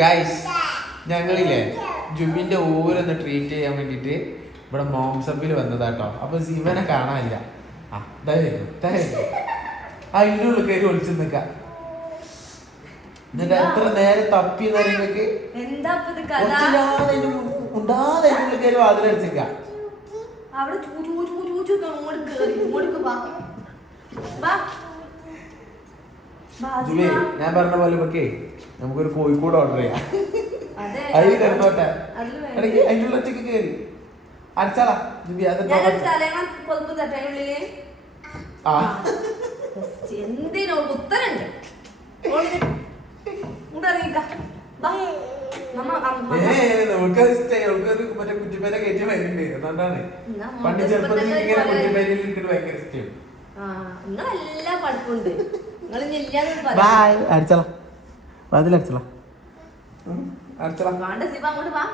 Guys ഞങ്ങളില്ലേ ജുബിന്റെ ഊരൊന്ന് treat ചെയ്യാൻ വേണ്ടിട്ട് ഇവിടെ മോംസപ്പിൽ വന്നതാട്ടോ. അപ്പൊ ശിവനെ കാണാനില്ല. ആ അതിൻ്റെ ഉള്ളിൽ കയറി ഒളിച്ചു നിൽക്കാം. എന്നിട്ട് എത്ര നേരം തപ്പി നിങ്ങൾക്ക് ഉണ്ടാതെ അതിൻ്റെ ഉള്ളിൽ കയറി വാതിലടിച്ചേക്കാം. ഞാൻ പറഞ്ഞ പോലെ ഒക്കെ നമുക്കൊരു കോഴിക്കോട് ഓർഡർ ചെയ്യാം. അതിൽ കിടന്നോട്ടെ ഇടയ്ക്ക് അതിൻ്റെ ഉള്ളൊറ്റക്ക് കയറി അടിച്ചാളാ ജുബി. എന്തിനോ ഉത്തരണ്ട് മറ്റേ കുറ്റിപ്പേര കയറ്റി വരുന്നുണ്ട്. അതുകൊണ്ടാണ് പണ്ട് ചെറുപ്പത്തിൽ ഇങ്ങനെ കുറ്റിപ്പേരയിൽ ഇരിക്കുന്നത് ഭയങ്കര ഇഷ്ടം. നിങ്ങളെല്ലാം പഠിപ്പുണ്ട്. അടിച്ചളാ അതിലടിച്ചളാ അടിച്ചളാ. ശിവ അങ്ങോട്ട് വാ.